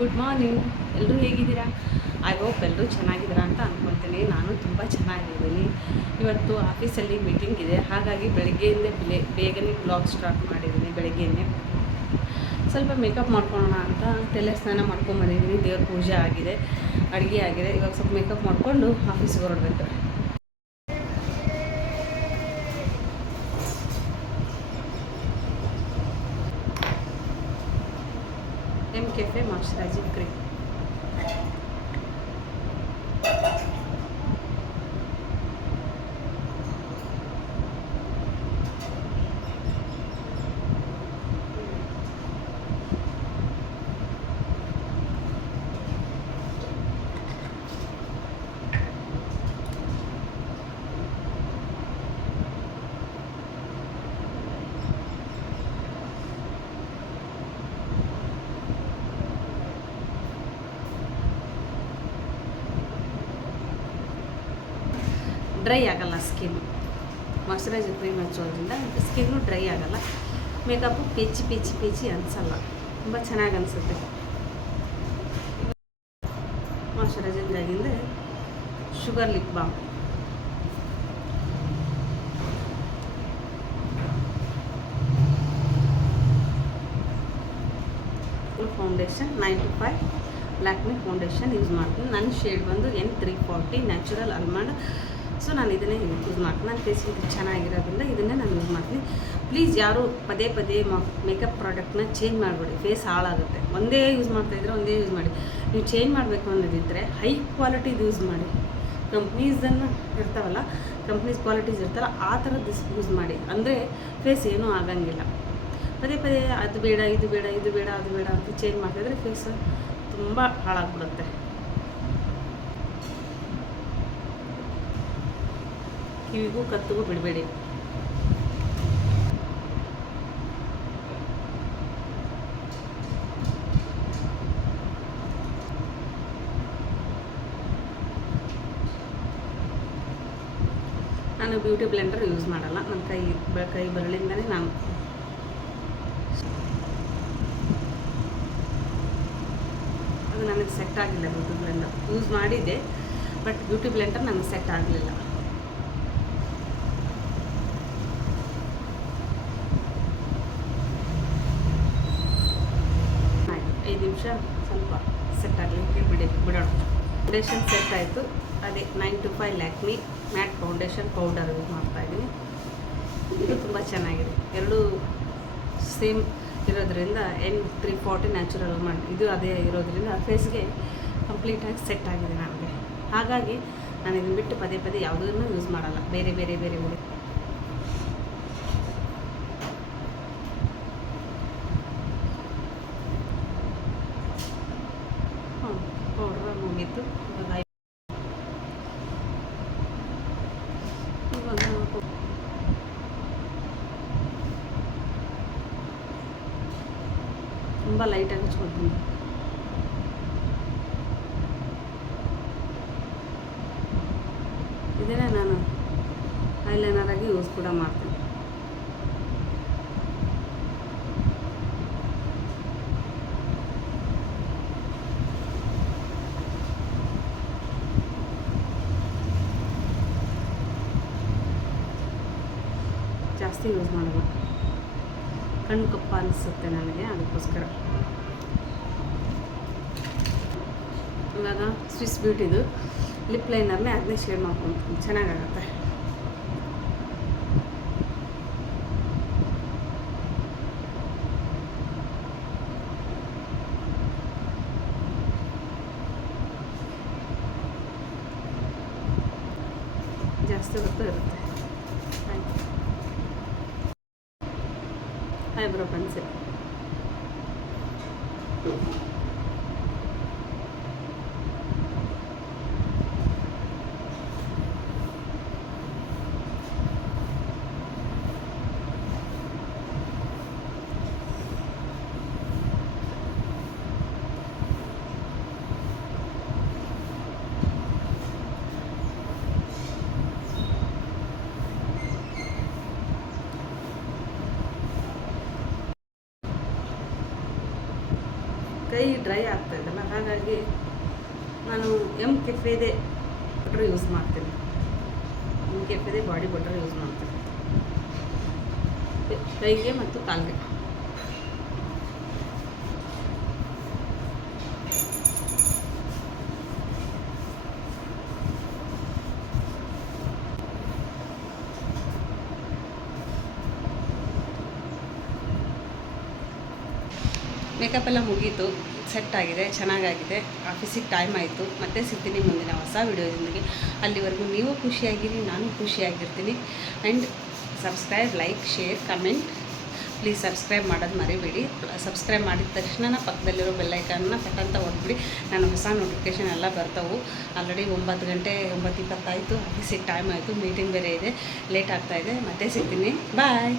Good morning. ಎಲ್ಲರೂ ಹೇಗಿದ್ದೀರಾ? I hope ಎಲ್ಲರೂ ಚೆನ್ನಾಗಿದ್ದೀರಾ ಅಂತ ಅಂದ್ಕೊಳ್ತೀನಿ ನಾನು ತುಂಬ ಚೆನ್ನಾಗಿದ್ದೀನಿ. ಇವತ್ತು ಆಫೀಸಲ್ಲಿ ಮೀಟಿಂಗ್ ಇದೆ. ಹಾಗಾಗಿ ಬೆಳಗ್ಗೆಯಿಂದ ಬೆಲೆ, ಬೇಗನೆ ಬ್ಲಾಗ್ ಸ್ಟಾರ್ಟ್ ಮಾಡಿದ್ದೀನಿ. ಬೆಳಗ್ಗೆಯೇ ಸ್ವಲ್ಪ ಮೇಕಪ್ ಮಾಡ್ಕೊಳೋಣ ಅಂತ ತಲೆ ಸ್ನಾನ ಮಾಡ್ಕೊಂಬಂದಿದ್ದೀನಿ ದೇವ್ರ ಪೂಜೆ ಆಗಿದೆ. ಅಡುಗೆ ಆಗಿದೆ. ಇವಾಗ ಸ್ವಲ್ಪ ಮೇಕಪ್ ಮಾಡಿಕೊಂಡು ಆಫೀಸ್ಗೆ ಹೊರಡ್ಬೇಕು. कैफ़े मॉइस्चराइजिंग क्रीम ಡ್ರೈ ಆಗಲ್ಲ ಸ್ಕಿನ್ ಮಾಯ್ಶ್ಚರೈಸರ್ ಕ್ರೀಮ್ ಹಚ್ಚೋದ್ರಿಂದ ಸ್ಕಿನ್ನು ಡ್ರೈ ಆಗಲ್ಲ. ಮೇಕಪ್ಪು ಪೇಚಿ ಪೇಚಿ ಪೇಚಿ ಅನಿಸಲ್ಲ. ತುಂಬ ಚೆನ್ನಾಗಿ ಅನಿಸುತ್ತೆ. ಮಾಯ್ಶ್ಚರೈಸಿಂಗ್ ಆಗಿಂದ Sugar lip balm foundation ninety five Lakme foundation use ಮಾಡ್ತೀನಿ. ನನ್ನ ಶೇಡ್ ಬಂದು N three forty natural almond so ನಾನು ಇದನ್ನೇ ಯೂಸ್ ಮಾಡ್ತೀನಿ ನನ್ನ ಫೇಸ್ಗೆ ಚೆನ್ನಾಗಿರೋದ್ರಿಂದ ಇದನ್ನೇ ನಾನು ಯೂಸ್ ಮಾಡ್ತೀನಿ. ಪ್ಲೀಸ್ ಯಾರು ಪದೇ ಪದೇ ಮೇಕಪ್ ಪ್ರಾಡಕ್ಟ್ನ ಚೇಂಜ್ ಮಾಡಿಬಿಡಿ. ಫೇಸ್ ಹಾಳಾಗುತ್ತೆ. ಒಂದೇ ಯೂಸ್ ಮಾಡ್ತಾಯಿದ್ರೆ ಒಂದೇ ಯೂಸ್ ಮಾಡಿ. ನೀವು ಚೇಂಜ್ ಮಾಡಬೇಕು ಅನ್ನೋದಿದ್ದರೆ ಹೈ ಕ್ವಾಲಿಟಿದು ಯೂಸ್ ಮಾಡಿ. ಕಂಪ್ನೀಸನ್ನು ಇರ್ತಾವಲ್ಲ ಕಂಪ್ನೀಸ್ ಕ್ವಾಲಿಟೀಸ್ ಇರ್ತಲ್ಲ ಆ ಥರದ್ದು ಯೂಸ್ ಮಾಡಿ. ಅಂದರೆ ಫೇಸ್ ಏನೂ ಆಗಂಗಿಲ್ಲ. ಪದೇ ಪದೇ ಅದು ಬೇಡ, ಇದು ಬೇಡ ಇದು ಬೇಡ, ಅದು ಬೇಡ ಅಂತ ಚೇಂಜ್ ಮಾಡ್ತಾಯಿದ್ರೆ ಫೇಸ್ ತುಂಬ ಹಾಳಾಗ್ಬಿಡುತ್ತೆ. ಕಿವಿಗೂ ಕತ್ತಿಗೂ ಬಿಡಬೇಡಿ. ನಾನು ಬ್ಯೂಟಿ ಬ್ಲೆಂಡರ್ ಯೂಸ್ ಮಾಡಲ್ಲ. ನನ್ನ ಕೈ ಕೈ ಬರಲಿಂದನೇ ನಾನು ಅದು ನನಗೆ ಸೆಟ್ ಆಗಿಲ್ಲ ಬ್ಯೂಟಿ ಬ್ಲೆಂಡರ್. ಯೂಸ್ ಮಾಡಿದ್ದೆ ಬಟ್ ಬ್ಯೂಟಿ ಬ್ಲೆಂಡರ್ ನನಗೆ ಸೆಟ್ ಆಗಲಿಲ್ಲ ಆಯ್ತು ಐದು ನಿಮಿಷ ಸ್ವಲ್ಪ ಸೆಟ್ ಆಗಲಿಕ್ಕೆ ಬಿಡಿ ಬಿಡೋಣ. ಫೌಂಡೇಶನ್ ಸೆಟ್ ಆಯಿತು. ಅದೇ nine to five Lakme matte foundation powder use ಮಾಡ್ತಾಯಿದ್ದೀನಿ ಇದು ತುಂಬ ಚೆನ್ನಾಗಿದೆ. ಎರಡೂ ಸೇಮ್ ಇರೋದ್ರಿಂದ ಎನ್ ತ್ರೀ ಫಾರ್ಟಿ ನ್ಯಾಚುರಲ್ ಮಾಡಿ ಇದು ಅದೇ ಇರೋದ್ರಿಂದ ಫೇಸ್ಗೆ ಕಂಪ್ಲೀಟಾಗಿ ಸೆಟ್ ಆಗಿದೆ ನನಗೆ ಹಾಗಾಗಿ ನಾನು ಇದನ್ನು ಬಿಟ್ಟು ಪದೇ ಪದೇ ಯಾವುದನ್ನು ಯೂಸ್ ಮಾಡಲ್ಲ. ಬೇರೆ ಬೇರೆ ಬೇರೆ ಬೇರೆ ಹ್ಞೂ ಪೌಡ್ರ್ ಮುಗೀತು ಇವಾಗ ಐ- ಇವಾಗ ಪೌ- ತುಂಬ ಲೈಟಾಗಿ ಹಚ್ಕೊಳ್ತೀನಿ ಇದನ್ನೇ ನಾನು ಐಲೈನರ್ ಆಗಿ ಯೂಸ್ ಕೂಡ ಮಾಡ್ತೀನಿ ಜಾಸ್ತಿ ಯೂಸ್ ಮಾಡೋದು ಕಣ್ಣು ಕಪ್ಪ ಅನಿಸುತ್ತೆ ನನಗೆ ಅದಕ್ಕೋಸ್ಕರ. ಇವಾಗ ಸ್ವಿಸ್ ಬ್ಯೂಟಿದು ಲಿಪ್ ಲೈನರ್ನೇ ಅದನ್ನೇ ಶೇಡ್ ಮಾಡ್ಕೊತೀನಿ. ಚೆನ್ನಾಗಾಗತ್ತೆ. ಜಾಸ್ತಿ ಹೊತ್ತು no lo. ಕೈ ಡ್ರೈ ಆಗ್ತಾ ಇದೆಲ್ಲ ಹಾಗಾಗಿ ನಾನು ಎಂ ಕೆಫೆದೆ ಬಟ್ರ್ ಯೂಸ್ ಮಾಡ್ತೀನಿ. ಎಂ ಕೆಫೆದೆ ಬಾಡಿ ಬಟ್ರ್ ಯೂಸ್ ಮಾಡ್ತೀನಿ. ಕೈಗೆ ಮತ್ತು ಕಾಲಿಗೆ. ಮೇಕಪ್ ಎಲ್ಲ ಮುಗೀತು ಸೆಟ್ ಆಗಿದೆ, ಚೆನ್ನಾಗಾಗಿದೆ. ಆಫೀಸಿಗೆ ಟೈಮ್ ಆಯಿತು. ಮತ್ತೆ ಸಿಗ್ತೀನಿ ಮುಂದಿನ ಹೊಸ ವಿಡಿಯೋದೊಂದಿಗೆ. ಅಲ್ಲಿವರೆಗೂ ನೀವು ಖುಷಿಯಾಗಿರಿ, ನಾನು ಖುಷಿಯಾಗಿರ್ತೀನಿ. And subscribe like share comment please subscribe ಮಾಡೋದು ಮರಿಬೇಡಿ. ಸಬ್ಸ್ಕ್ರೈಬ್ ಮಾಡಿದ ತಕ್ಷಣ ಪಕ್ಕದಲ್ಲಿರೋ ಬೆಲ್ಲೈಕನ್ನ ಪಟ್ಟಂತ ಹೊಡ್ಬಿಡಿ ನಾನು ಹೊಸ ನೋಟಿಫಿಕೇಷನ್ ಎಲ್ಲ ಬರ್ತಾವೆ. ಆಲ್ರೆಡಿ ಒಂಬತ್ತು ಗಂಟೆ, ಒಂಬತ್ತು ಇಪ್ಪತ್ತಾಯಿತು. ಆಫೀಸಿಗೆ ಟೈಮ್ ಆಯಿತು. ಮೀಟಿಂಗ್ ಬೇರೆ ಇದೆ. ಲೇಟ್ ಆಗ್ತಾಯಿದೆ ಮತ್ತೆ ಸಿಗ್ತೀನಿ. ಬಾಯ್